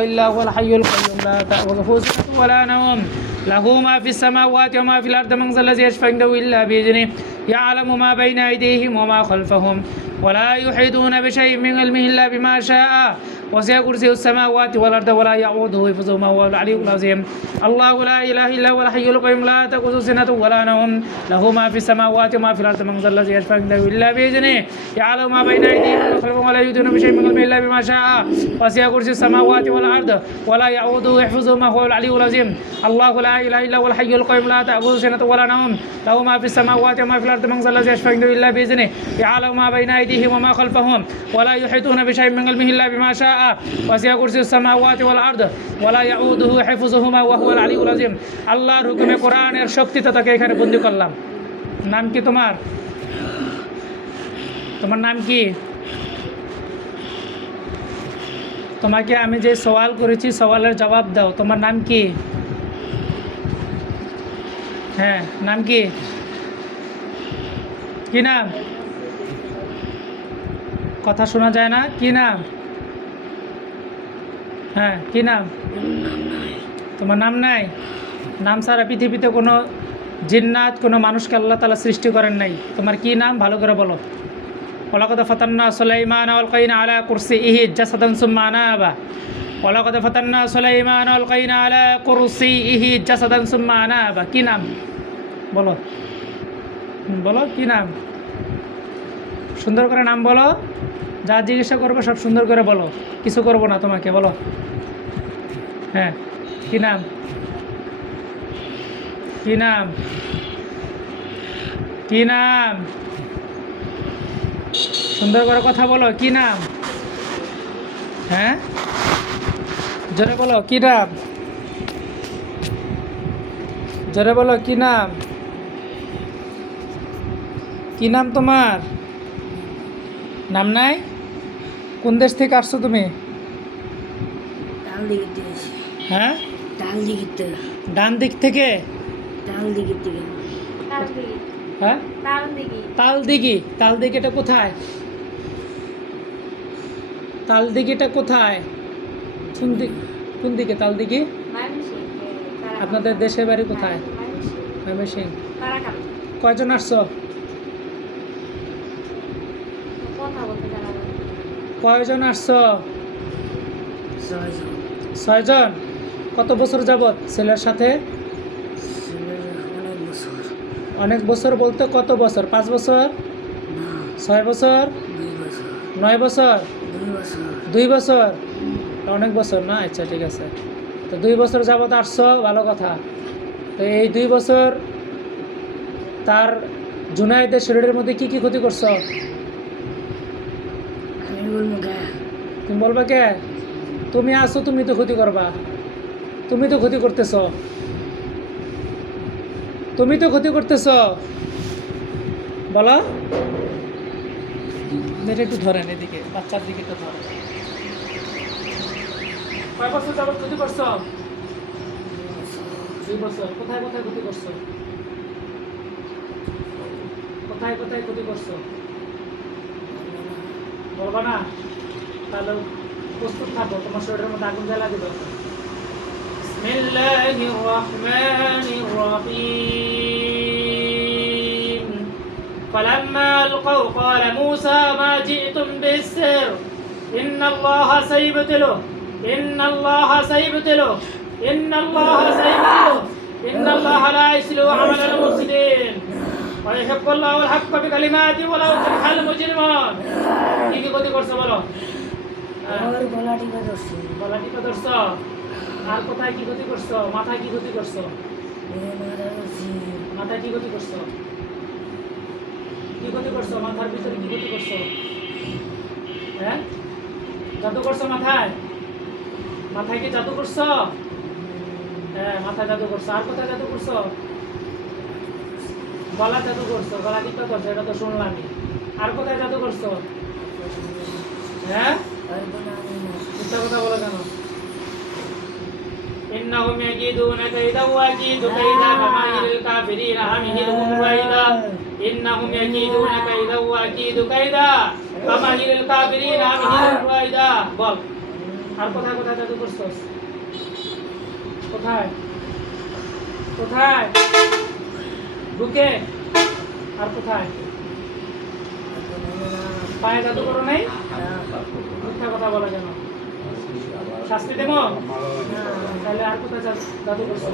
إلا هو الحي القيوم لا تأخذه سنة ولا نوم له ما في السماوات وما في الأرض من ذا الذي يشفع عنده إلا بإذنه يعلم ما بين أيديهم وما خلفهم ولا يحيطون بشيء من علمه إلا بما شاء وسع كرسيه السماوات والأرض ولا يعوده حفظهما وهو العلي العظيم الله لا إله إلا هو الحي القيوم لا تأخذه سنة ولا نوم له ما في السماوات وما في الأرض من ذا الذي يشفع عنده إلا بإذنه يعلم ما بين أيديهم وما خلفهم ولا يحيطون بشيء من علمه إلا بما شاء وسع كرسيه السماوات والأرض ولا يعوده حفظهما وهو العلي العظيم الله لا إله إلا هو الحي القيوم لا تأخذه سنة ولا نوم له ما في السماوات وما في الأرض من ذا الذي يشفع عنده إلا بإذنه يعلم ما بين أيديهم وما خلفهم ولا يحيطون بشيء من علمه إلا بما شاء وسع كرسيه السماوات والأرض ولا يعوده حفظهما وهو العلي العظيم আল্লাহর হুকুমে কোরআনের শক্তিতে তাকে এখানে বন্দী করলাম। নাম কি তোমার? তোমার নাম কি? তোমাকে আমি যে সওয়াল করেছি সওয়ালের জবাব দাও। তোমার নাম কি? হ্যাঁ, নাম কি? কি নাম? কথা শোনা যায় না। কি নাম? হ্যাঁ, কি নাম? তোমার নাম নাই? নাম ছাড়া পৃথিবীতে কোনো জিন্নাত কোনো মানুষকে আল্লাহ তাআলা সৃষ্টি করেন নাই। তোমার কি নাম ভালো করে বলো। ওয়ালাকাদ ফাতান্না সুলাইমান ওয়ালকাইনা আলা কুরসিহি জাসাদান সুম্মা আনাবা ওয়ালাকাদ ফাতান্না সুলাইমান ওয়ালকাইনা আলা কুরসিহি জাসাদান সুম্মা আনাবা। কি নাম বলো, বলো কি নাম? সুন্দর করে নাম বলো। যা জিজ্ঞাসা করবো সব সুন্দর করে বলো, কিছু করবো না তোমাকে। বলো হ্যাঁ, কি নাম? কি নাম? কি নাম? সুন্দর করে কথা বলো। কি নাম? হ্যাঁ, জোরে বলো কি নাম? জোরে বলো কি নাম? কি নাম তোমার? নাম নাই? কোন দেশ থেকে আসছো তুমি? হ্যাঁ, ডান দিক থেকে। হ্যাঁ, তালদিঘি। তালদিঘি এটা কোথায়? তালদিঘিটা কোথায়? কোন দিকে তালদিঘি? আপনাদের দেশের বাড়ি কোথায়? ময়মনসিংহ। কয়জন আসছো? কয়জন আসছো? 6 জন। কত বছর যাবত ছেলের সাথে? অনেক বছর বলতে কত বছর? 5 বছর, 6 বছর, 9 বছর, 2 বছর? অনেক বছর না? আচ্ছা ঠিক আছে। তো 2 বছর যাবত আসছো, ভালো কথা। তো এই 2 বছর তার জুনায়েদের শরীরের মধ্যে কি কি ক্ষতি করছো? তুমি বলবা কে? তুমি আসো, তুমি তো ক্ষতি করবা। তুমি তো ক্ষতি করতেছ, তুমি তো ক্ষতি করতেছ। বলো। মেরে একটু ধরেন, এদিকে বাচ্চার দিকে তো ধরেন। কয় বছর যাবত ক্ষতি করছো? 2 বছর। কোথায় কোথায় ক্ষতি করছো? কোথায় কোথায় ক্ষতি করছো? বলবা না? তাহলে প্রস্তুত থাকো, তোমার শরীরের মধ্যে আগুন জ্বালা দিবে। বিসমিল্লাহির রাহমানির রহিম ফালাম্মা আলকাউ ক্বালা মূসা মা জি'তুম বিস-সিহর ইন্নাল্লাহা সাইয়ুবতিলু ইন্নাল্লাহা সাইয়ুবতিলু ইন্নাল্লাহা সাইয়ুবতিলু ইন্নাল্লাহা লা ইসলিহু আমালাল মুফসিদিন ওয়া ইয়াহকুল্লাহুল হাক্কা বিকালিমাতিহি ওয়া লাউ কারিহাল মুজরিমুন। কি কি ক্ষতি করছো বলো? গলা টিপা ধরছো। আর কোথায় কি ক্ষতি করছো? মাথায় কি ক্ষতি করছো? মাথায় কি ক্ষতি করছো? কি ক্ষতি করছো? মাথার ভিতরে কি ক্ষতি করছো? হ্যাঁ, জাদু করছো মাথায়? মাথায় কি জাদু করছো? হ্যাঁ, মাথায় জাদু করছো। আর কোথায় জাদু করছো? গলা জাদু করছো। গলা টিপা করছো, এটা তো শুনলামই। আর কোথায় জাদু করছো? হ্যাঁ, মিথ্যা কথা বলো কেন? إنهم يكيدون كيدا وأكيد كيدا فمهل الكافرين أمهلهم رويدا إنهم يكيدون كيدا وأكيد كيدا فمهل الكافرين أمهلهم رويدا। বল আর কোথায় কোথায় জাদু করছস? কোথায় কোথায়? বুকে? আর কোথায়? পায়ে জাদু করো নাই? মিথ্যা কথা বলা কেন? শাস্তি দেবো? তাহলে আর কোথায় জাদু করছো?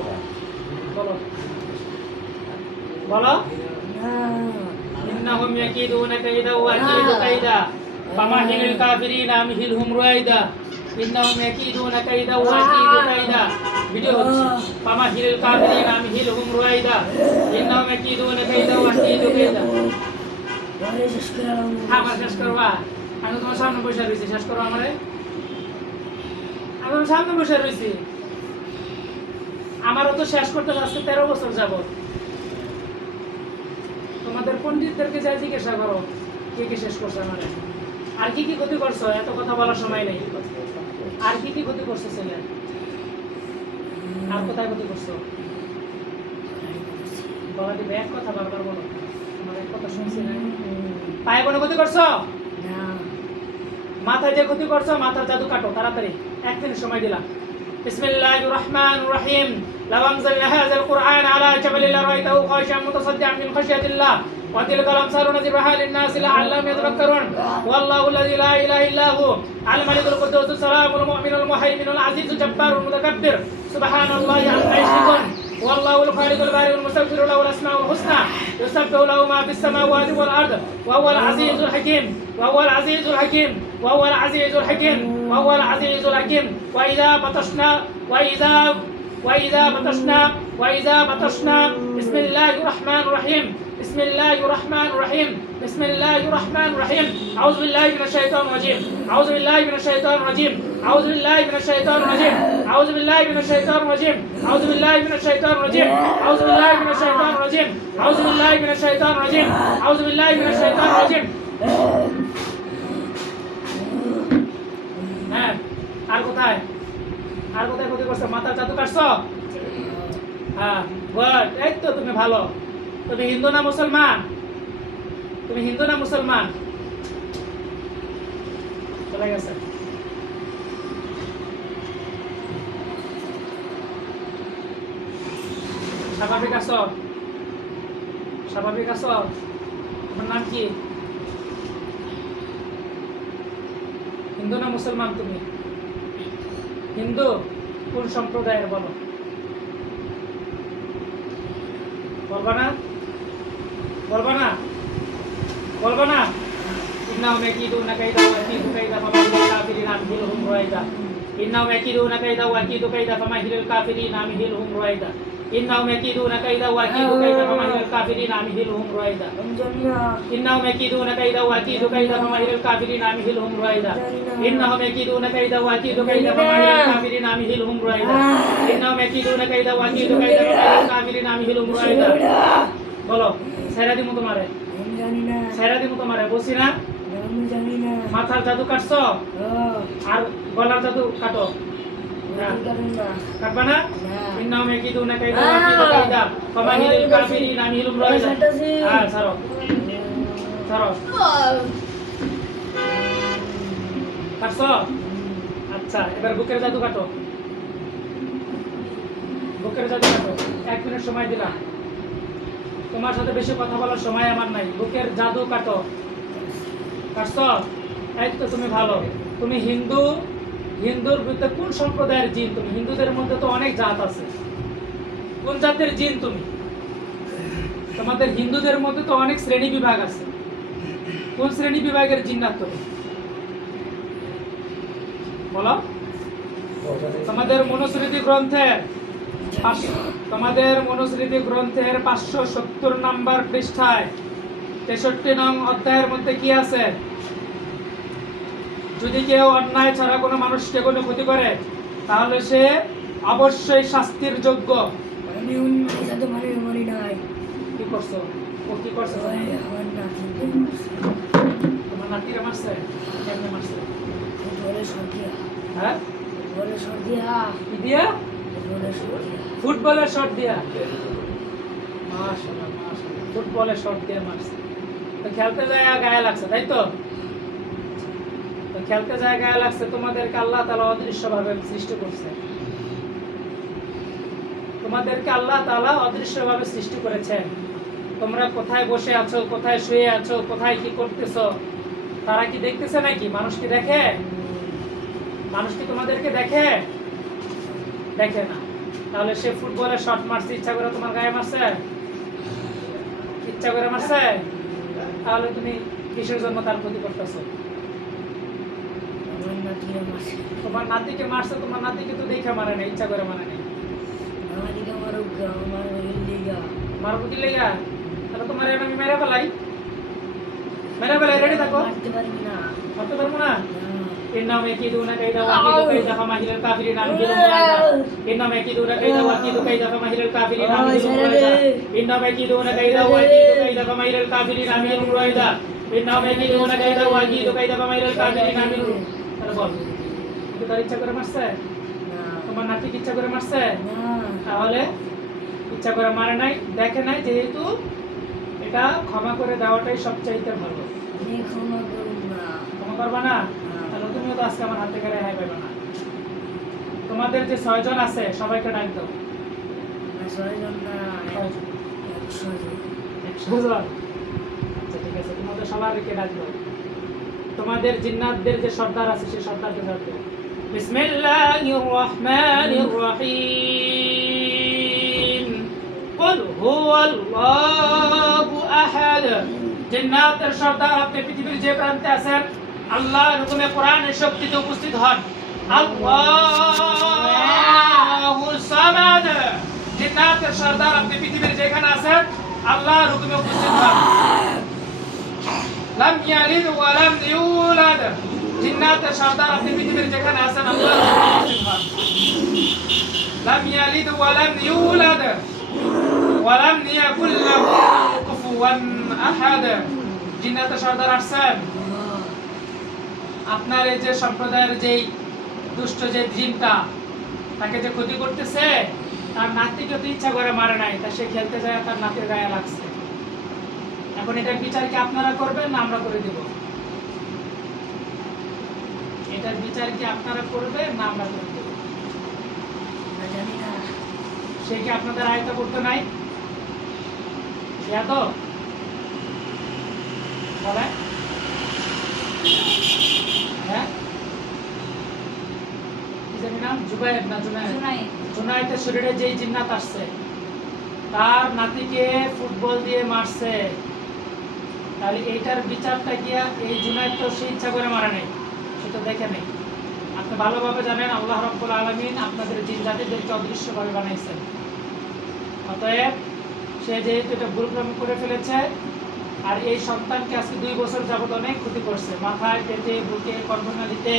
বলো বলো। ইন্নাহুম ইয়াকিদুনা কাইদা ওয়া আকিদু কাইদা ফামাহিলিল কাফিরিনা আমহিলহুম রুয়াইদা। ইন্নাহুম ইয়াকিদুনা কাইদা ওয়া আকিদু কাইদা। ভিডিও হচ্ছে। ফামাহিলিল কাফিরিনা আমহিলহুম রুয়াইদা। ইন্নাহুম ইয়াকিদুনা কাইদা ওয়া আকিদু কাইদা। আমার শেষ করবা? আমি তোমার সামনে বসে রয়েছি, শেষ করো আমারে। আমি তোমার সামনে বসে রয়েছি, আমারও তো শেষ করতে আজকে 13 বছর যাবত। তোমাদের পণ্ডিতদেরকে যাই জিজ্ঞাসা করো কে কে শেষ করছে আমারে। আর কি কি ক্ষতি করছো? এত কথা বলার সময় নেই। আর কি কি ক্ষতি করছো ছেলে? আর কোথায় ক্ষতি করছো? বলা দিবে এক কথা বারবার বলো। আমার এক কথা শুনছি না। পায়ে কোনো ক্ষতি করছো? মাথায় যে ক্ষতি করছো, মাথার জাদু কাটো তাড়াতাড়ি। 1 মিনিট সময় দিলাম। বিসমিল্লাহির রহমানির রহিম। লাউ আনজালনা হাযাল কুরআন আলা জাবালিন লারাআইতাহু খাশি'আন মুতাসাদ্দিআন মিন খাশিয়াতিল্লাহ ওয়া তিলকাল আমসালু নাযরিবুহা লিন-নাসি লা'আল্লাহুম ইয়াতাফাক্কারুন। ওয়াল্লাহু আল্লাযী লা ইলাহা ইল্লা হু আল মালিকুল কুদ্দুসুস সালামুল মুমিনুল মুহাইমিনুল আজিজুল জাব্বারুল মুতাকাব্বির সুবহানাল্লাহি আম্মা ইউশরিকুন। ওয়াল্লাহুল খালিকুল বারিউল মুসাওবিরু লাহুল আসমাউল হুসনা ইউসাব্বিহু লাহু মা ফিস সামাওয়াতি ওয়াল আরদ ওয়া হুয়াল আজিজুল হাকীম ওয়া হুয়াল আজিজুল হাকীম ওয়া হুয়াল আজিজুল হাকীম ওয়া হুয়াল আজিজুল হাকীম। وإذا بطشنا بسم الله الرحمن الرحيم. بسم الله الرحمن الرحيم. بسم الله الرحمن الرحيم. أعوذ بالله من الشيطان الرجيم. أعوذ بالله من الشيطان الرجيم. أعوذ بالله من الشيطان الرجيم. أعوذ بالله من الشيطان الرجيم. أعوذ بالله من الشيطان الرجيم. أعوذ بالله من الشيطان الرجيم. أعوذ بالله من الشيطان الرجيم. أعوذ بالله من الشيطان الرجيم. হ্যাঁ, আর কোথায় আর কোথায় ক্ষতি করছো? মাথার জাদু কাটছো? হ্যাঁ, গুড। এই তো তুমি ভালো। তুমি হিন্দু না মুসলমান? তুমি হিন্দু না মুসলমান? চলে গেছে। স্বাভাবিক আছো? স্বাভাবিক আছো? তোমার নাম কি? হিন্দু না মুসলমান তুমি? হিন্দু? কোন সম্প্রদায়ের বলো? বলবা না? বলবা না? বলবা না? ইন্নাহুম ইয়াকিদুনা কাইদা ওয়া আকিদু কাইদা ফামাহিলিল কাফিরিনা আমহিলহুম রুয়াইদা। ইন্নাহুম ইয়াকিদুনা কাইদা ওয়া আকিদু কাইদা ফামাহিলিল কাফিরিনা আমহিলহুম রুয়াইদা। ইন্নাহুম ইয়াকিদুনা কাইদা ওয়া আকিদু কাইদা ফামাহিলিল কাফিরিনা আমহিলহুম রুয়াইদা। ইন্নাহুম ইয়াকিদুনা কাইদা ওয়া আকিদু কাইদা ফামাহিলিল কাফিরিনা আমহিলহুম রুয়াইদা। ইন্নাহুম ইয়াকিদুনা কাইদা ওয়া আকিদু কাইদা ফামাহিলিল কাফিরিনা আমহিলহুম রুয়াইদা। ইন্নাহুম ইয়াকিদুনা কাইদা ওয়া আকিদু কাইদা ফামাহিলিল কাফিরিনা আমহিলহুম রুয়াইদা। বলো, ছাইরা দিমু তোমারে। আমি জানি না। ছাইরা দিমু তোমারে, বলছি না? আমি জানি না। মাথার জাদু কাটছো? আর গলার জাদু কাটো? কাটবা না? ইন্নাহুম ইয়াকিদুনা কাইদা ওয়া আকিদু কাইদা ফামাহিলিল কাফিরিনা আমহিলহুম রুয়াইদা। হ্যাঁ, ছাড়ো ছাড়ো। কাটছো? আচ্ছা, এবার বুকের জাদু কাটো। বুকের জাদু কাটো। 1 মিনিট সময় দিলাম। তোমার সাথে বেশি কথা বলার সময় আমার নাই। বুকের জাদু কাটো। কাটছো? এই তো তুমি ভালো। তুমি হিন্দু? হিন্দুর ভিতরে কোন সম্প্রদায়ের জিন তুমি? হিন্দুদের মধ্যে তো অনেক জাত আছে। কোন জাতের জিন তুমি? তোমাদের হিন্দুদের মধ্যে তো অনেক শ্রেণী বিভাগ আছে। কোন শ্রেণী বিভাগের জিন্নাত তুমি? বলো। তোমাদের মনুস্মৃতি গ্রন্থের 570 নম্বর পৃষ্ঠায় 63 নং অধ্যায়ের মধ্যে কি আছে? যদি কেউ অন্যায় ছাড়া কোনো মানুষকে কোনো ক্ষতি করে তাহলে সে অবশ্যই শাস্তির যোগ্য। কি করছো? ও কি করছে? তোমার নাতিরে মারছে? কেমনে মারছে? হ্যাঁ, কি দিয়া? ফুটবলের শট দিয়া। মাশাআল্লাহ মাশাআল্লাহ, ফুটবলের শট দিয়ে মারছে। তো খেলতে যায় গায়ে লাগছে, তাই তো? তো খেলতে জায়গায় লাগছে, তোমাদেরকে আল্লাহ তাআলা অদৃশ্যভাবে সৃষ্টি করছে, তোমাদেরকে আল্লাহ তাআলা অদৃশ্যভাবে সৃষ্টি করেছেন। তোমরা কোথায় বসে আছো, কোথায় শুয়ে আছো, কোথায় কি করতেছো, তারা কি দেখতেছে নাকি? মানুষ কি দেখে? মানুষ কি তোমাদেরকে দেখে? দেখে না। তাহলে সে ফুটবলে শট মারছে, ইচ্ছা করে তোমার গায়ে মারছে? ইচ্ছা করে মারছে? তাহলে তুমি কিসের জন্য তার ক্ষতি করতেছো? তোমার নাতিকে মারছে, তোমার নাতিকে তো দেখে মারে না, ইচ্ছা করে মারে নাই। মারবো কি লেগা? তাহলে তোমার আমি মেরে ফেলাই, মেরে ফেলাই, রেডি থাকো। মারতে পারবো না? إنهم يكيدون كيدا وأكيد كيدا فمهل الكافرين أمهلهم روايدا إنهم يكيدون كيدا وأكيد كيدا فمهل الكافرين أمهلهم روايدا إنهم يكيدون كيدا وأكيد كيدا فمهل الكافرين أمهلهم روايدا إنهم يكيدون كيدا وأكيد كيدا فمهل الكافرين أمهلهم তাহলে বল, কিন্তু তার ইচ্ছা করে মারছে? তোমার নাতি ইচ্ছা করে মারছে? তাহলে ইচ্ছা করে মারে নাই, দেখে নাই, যেহেতু এটা ক্ষমা করে দেওয়াটাই সবচাইতে ভালো। ক্ষমা করবা না? তাহলে তুমিও তো আজকে আমার হাত থেকে রেহাই পাবে না। তোমাদের যে 6 জন আছে সবাইকে ডাক দাও। 6 জন না, 100 জন। 100 জন? আচ্ছা ঠিক আছে, তোমাদের সবাইকে ডাক দাও। তোমাদের জিন্নাতদের যে সর্দার আছে সেই সর্দারকে ডাক দাও। বিসমিল্লাহির রহমানির রহিম। কুল হুয়াল্লাহু আহাদ। জিন্নাতের সর্দার, আপনি পৃথিবীর যে প্রান্তে আছেন, আল্লাহর হুকুমে কোরআনের শক্তিতে উপস্থিত হন। আল্লাহু সামাদ। জিন্নাতের সর্দার, আপনি পৃথিবীর যেখানে আছেন, আল্লাহর হুকুমে উপস্থিত হন। লাম ইয়ালিদ ওয়া লাম ইউলাদ। জিন্নাতের সর্দার, আপনি পৃথিবীর যেখানে আছেন, আল্লাহর হুকুমে উপস্থিত হন। লাম ইয়ালিদ ওয়া লাম ইউলাদ ওয়া লাম ইয়াকুল লাহু কুফুওয়ান আহাদ। জিন্নাতের সর্দার আসছেন, আপনার এই যে সম্প্রদায়ের যেই দুষ্ট যে জিনটা, তাকে যে ক্ষতি করতেছে, তার নাতিকে তো ইচ্ছা করে মারে নাই, তা সে খেলতে যায় তার নাতির গায়ে লাগছে। এখন এটার বিচার কি আপনারা করবেন না আমরা করে দিব? এটার বিচার কি আপনারা করবেন না আমরা করে দেব? জানি না। সে কি আপনাদের আয়ত্ত করতে নাই? তো বলে হ্যাঁ, জুবায়ের না জুনায়েদের শরীরে যেই জিন্নাত আসছে, তার নাতিকে ফুটবল দিয়ে মারছে, তাহলে এইটার বিচারটা কি? এই জুনায়েদ তো সে ইচ্ছা করে মারা নাই, সে তো দেখে নেই। আপনি ভালোভাবে জানেন আল্লাহ রাব্বুল আলামিন আপনাদের জিন জাতিদেরকে অদৃশ্যভাবে বানাইছেন। অতএব সে যেহেতু এটা ভুলক্রমে করে ফেলেছে, আর এই সন্তানকে আজকে 2 বছর যাবত অনেক ক্ষতি করছে, মাথায়, পেটে, বুকে, কর্মনালীতে,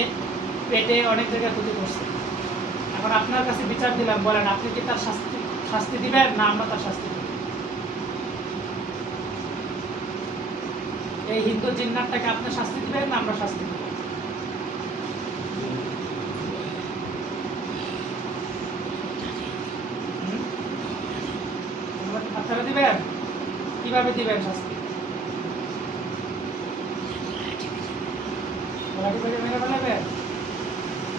পেটে অনেক জায়গায় ক্ষতি করছে। এখন আপনার কাছে বিচার দিলাম, বলেন আপনি কি তার শাস্তি দিবেন না আমরা তার শাস্তি দিব? এই হিন্দু জিন্নাতটাকে আপনি শাস্তি দিবেন না আমরা শাস্তি দিব? আপনারা দিবেন? কিভাবে দিবেন শাস্তি? মেরে ফেলাবেন?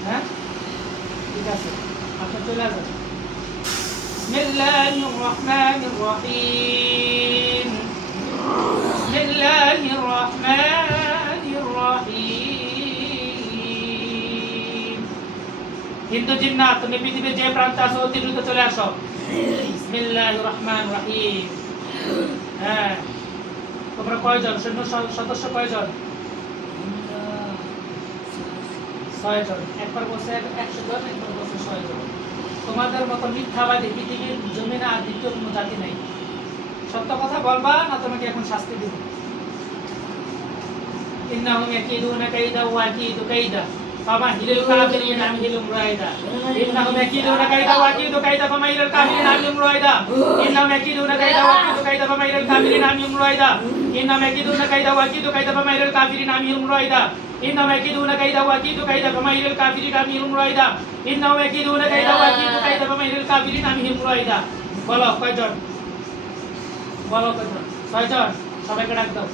হ্যাঁ ঠিক আছে, আপনি চলে আসবেন। বিসমিল্লাহির রহমানির রহিম। বিসমিল্লাহির রহমানির রহিম। হিন্দু জিন্নাত, তুমি পৃথিবীর যে প্রান্তে আছো অতি দ্রুত চলে আসো। বিসমিল্লাহির রহমানির রহিম। হ্যাঁ, তোমরা কয়জন? সৈন্য সদস্য কয়জন? 6 জন। একবার বসে 100 জন, একবার বসে 6 জন। তোমাদের মতো মিথ্যাবাদী পৃথিবীর জমিনে আর দ্বিতীয় কোনো জাতি নাই। সত্য কথা বলবা না তোমাকে এখন শাস্তি দিব। ইন্নাহুম ইয়াকিদুনা কাইদা ওয়া আকিদু কাইদা ফামাহিলুল কাফিরিনা আমহিলুম রাইদা। ইন্নাহুম ইয়াকিদুনা কাইদা ওয়া আকিদু কাইদা ফামাহিলুল কাফিরিনা আমহিলুম রাইদা। ইন্নাহুম ইয়াকিদুনা কাইদা ওয়া আকিদু কাইদা ফামাহিলুল কাফিরিনা আমহিলুম রাইদা। ইন্নাহুম ইয়াকিদুনা কাইদা ওয়া আকিদু কাইদা ফামাহিলুল কাফিরিনা আমহিলুম রাইদা। ইন্নাহুম ইয়াকিদুনা কাইদা ওয়া আকিদু কাইদা ফামাহিলুল কাফিরিনা আমহিলুম রাইদা। ইন্নাহুম ইয়াকিদুনা কাইদা ওয়া আকিদু কাইদা ফামাহিলুল কাফিরিনা আমহিলুম রাইদা। বলো কয়জন? বলো কয়জন? 6 জন। সবাইকে ডাক দাও,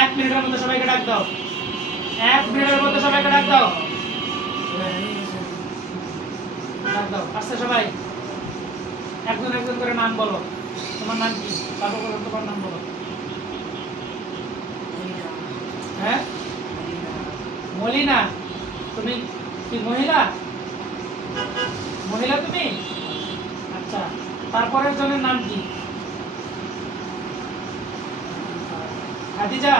1 মিনিটের মধ্যে সবাইকে ডাক দাও। এক মিনিটের মধ্যে সবাইকে ডাক দাও। ডাক দাও আচ্ছা সবাই একজন একজন করে নাম বলো। তোমার নাম কি? তারপর বলো তোমার নাম বলো। হ্যাঁ মলিনা, তুমি কি মহিলা? মহিলা তুমি? আচ্ছা তারপরের জনের নাম কি? খাদিজা।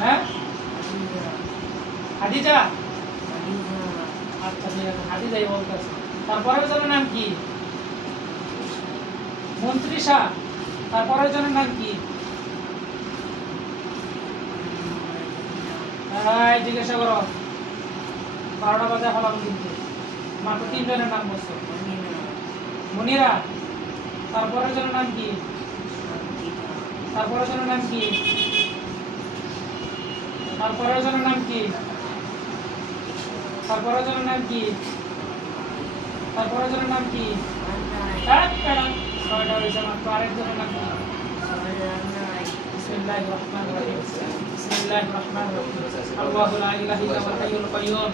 হ্যাঁ খাদিজা। আচ্ছা ঠিক আছে খাদিজাই বলতেছে। তারপরের জনের নাম কি? মন্ত্রিসা। তারপরের জনের নাম কি? জিজ্ঞাসা করো, 12টা বাজে ফলাম কিন্তু মাত্র 3 জনের নাম বলছো। মনিরা। তারপরের জনের নাম কি? তারপরের জনের নাম কি? তারপরের জনের নাম কি? তারপরের জনের নাম কি? তারপরের জনের নাম কি? ছয়টা হয়েছে মাত্র। আরেকজনের নাম কি? বিসমিল্লাহির রহমানির রহিম। বিসমিল্লাহির রহমানির রহিম। আল্লাহু লা ইলাহা ইল্লা হুয়াল হাইয়ুল কাইয়্যুম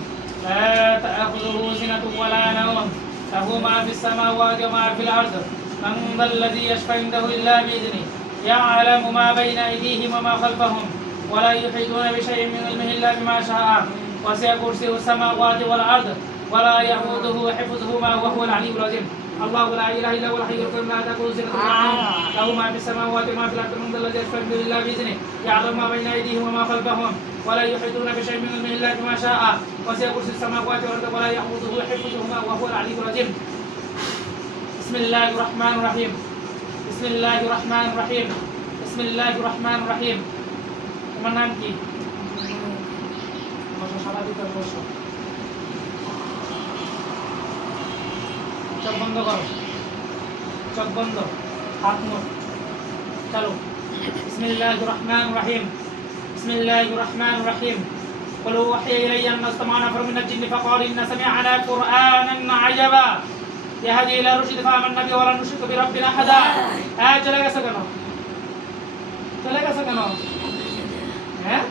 লা তা'খুযুহু সিনাতুন ওয়া লা নাওম লাহু মা ফিস সামাওয়াতি ওয়া মা ফিল আরদ মান যাল্লাযী ইয়াশফা'u ইনদাহু ইল্লা বিইذনিহি ইয়া'লামু মা বাইনা আইদিহিম ওয়া মা খালফাহুম ওয়া লা ইউহীতুনা বিশাইইন মিন ইলমিহি ইল্লা বিমা শাআ ওয়াসি'a কুরসিয়্যুহু সামাওয়াতি ওয়াল আরদ ওয়া লা ইয়াউদুহু হিফযুহুমা ওয়া হুয়াল আলিয়্যুল আযীম। الله لا اله الا هو الحي القيوم لا تاخذه سنه ولا نوم له ما في السماوات وما في الارض من ذا الذي يشفع عنده الا باذنه يعلم ما بين ايديهم وما خلفهم ولا يحيطون بشيء من علمه الا بما شاء وسع كرسي السماوات والارض ولا يؤوده حفظهما وهو العلي العظيم. بسم الله الرحمن الرحيم. بسم الله الرحمن الرحيم. بسم الله الرحمن الرحيم. তোমার নাম কি? বসো সবাই ভিতর বসো। চোখ বন্ধ করো, চোখ বন্ধ, হাত মুখ। চলো। বিসমিল্লাহির রহমানির রহিম। বিসমিল্লাহির রহমানির রহিম। قل أوحي إلي أنه استمع نفر من الجن فقالوا إنا سمعنا قرآنا عجبا يهدي إلى الرشد فآمنا به ولن نشرك بربنا أحدا। চলে গেছে কেন? চলে গেছে কেন? হ্যাঁ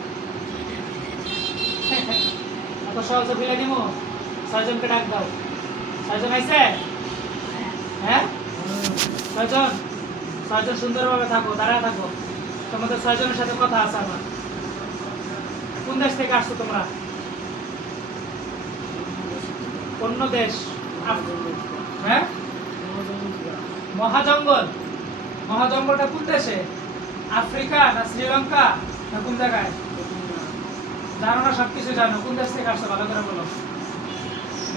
এত সহজে ফেলে দিব? 6 জনকে ডাক দাও। 6 জন আইছে? হ্যাঁ 6 জন। 6 জন সুন্দরভাবে থাকো, দাঁড়ায় থাকো। তোমাদের 6 জনের সাথে কথা আছে আমার। কোন দেশ থেকে আসছো তোমরা? অন্য দেশ। হ্যাঁ মহাজঙ্গল। মহাজঙ্গলটা কোন দেশে? আফ্রিকা না শ্রীলঙ্কা না কোন জায়গায়? জানো না? সবকিছু জানো। কোন দেশ থেকে আসছো ভালো করে বলো।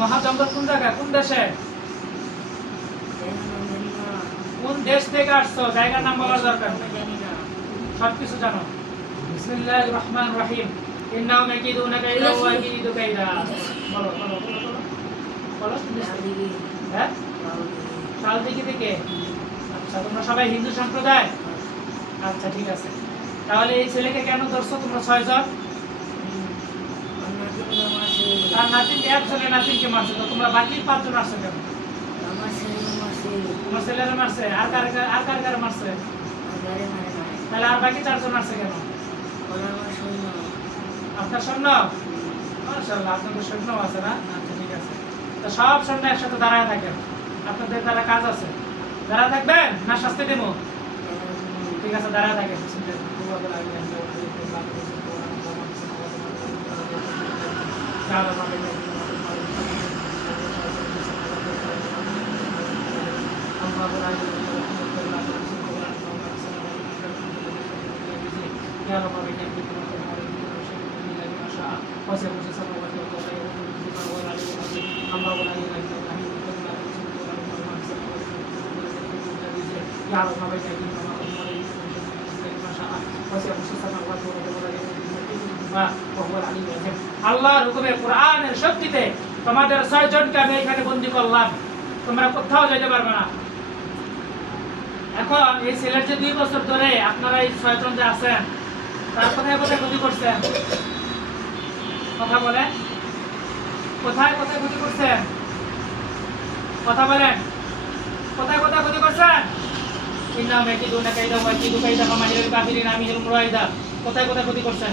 মহাজঙ্গল কোন জায়গায়? কোন দেশে? কোন দেশ থেকে আসছো? জায়গার নাম বলার দরকার নেই, সবকিছু জানো। বিসমিল্লাহির রহমানির রহিম। ইন্নাহুম ইয়াকিদুনা কাইদা ওয়া ইয়াকিদু কাইদা। বলো বলো বলো বলো। হ্যাঁ সালদিকি থেকে। আচ্ছা তোমরা সবাই হিন্দু সম্প্রদায়? আচ্ছা ঠিক আছে। তাহলে এই ছেলেকে কেন ধরছো তোমরা 6 জন? আর নাতিনকে, একজনের নাতিনকে মারছে, তো তোমরা বাকি 5 জন আসছো কেন? তোমার ছেলেরা মারছে। আর কার মারছে? তাহলে আর বাকি 4 জন আসছে কেন? আপনার সৈন্য? মাশাআল্লাহ আপনাদের সৈন্য আছে না? আচ্ছা ঠিক আছে। তো সব সৈন্য একসাথে দাঁড়ায় থাকেন। আপনাদের দ্বারা কাজ আছে। দাঁড়ায় থাকবেন না শাস্তি দেবো? ঠিক আছে দাঁড়ায় থাকেন। আল্লাহর হুকুমে কোরআনের শক্তিতে তোমাদের 6 জনকে আমি এখানে বন্দী করলাম। তোমরা কোথাও যেতে পারবে না। এখন এই ছেলের যে 2 বছর ধরে আপনারা এই 6 জন যে আছেন তার কোথায় কোথায় ক্ষতি করছেন? কথা বলেন। কোথায় কোথায় ক্ষতি করছেন? কথা বলেন। কোথায় কোথায় ক্ষতি করছেন? ইন্নাহুম ইয়াকিদুনা কাইদা ওয়া ইয়াকিদু কাইদা ফামাহিলুল কাফিরিনা আমহিলুম রুয়াইদা। কোথায় কোথায় ক্ষতি করছেন?